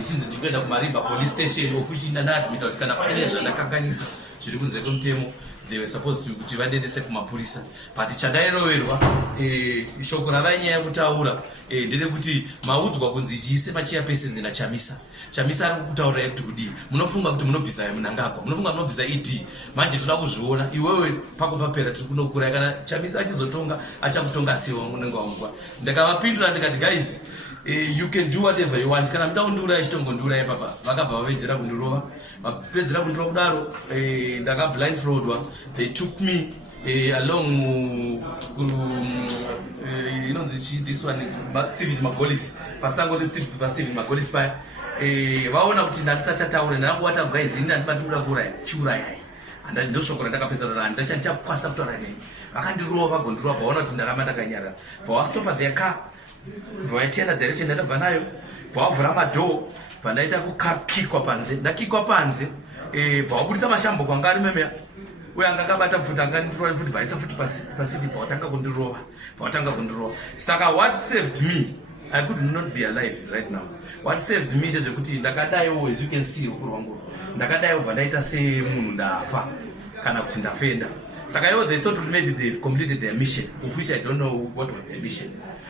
ndichinzi ndikuenda kuMariba police station officially ndaadmita kuti kana paine zvandakanganisa zviri kunze kwemutemo they were supposed kuti vadedese kumapurisa but chandairoverwa shoko ravainyaya yekutaura ndedekuti maudzwa kunzi ichiise machiya pesenzi naChamisa ari kutaura kuti kudii munofunga kuti munobvisa munangagwa munofunga munobvisa ED manje toda kuzviona iwewe pako papera tiri kunokura kana Chamisa achizotonga achakutonga asiwa unenge wamugwa ndakavapindura ndikati guys you can do whatever you want kana muda kundura ichitongondiura ipapa vakabva vapedzera kundirova vapedzera kundirova kudaro ndakablindfoldwa they took me along this one Stephen Magolis pasango Stephen Magolis paya vaona kuti ndandisachataura ndakuvata guys ini ndandipatikuda kuurayai ndosvoko randakapedza rara ndachakwasa kutaura nei vakandirova vagondirova vaona kuti ndarama ndakanyarara vavastopa their car vaitenda direction ndandabva nayo vavhura madhoo pandaita kukikwa panze ndakikwa panze vavabudisa mashambo kwanga ari memeya uye anga akabata futi angandirova futi vaisa futi pasidi pavatanga kundirova saka what saved me I could not be alive right now. What saved me ndezvekuti ndakadaiwo as you can see ukuru wangu ndakadaiwo vandaita semunhu ndafa kana kuti ndafenda saka ivo they thought maybe they've completed their mission of which I don't know what was their mission.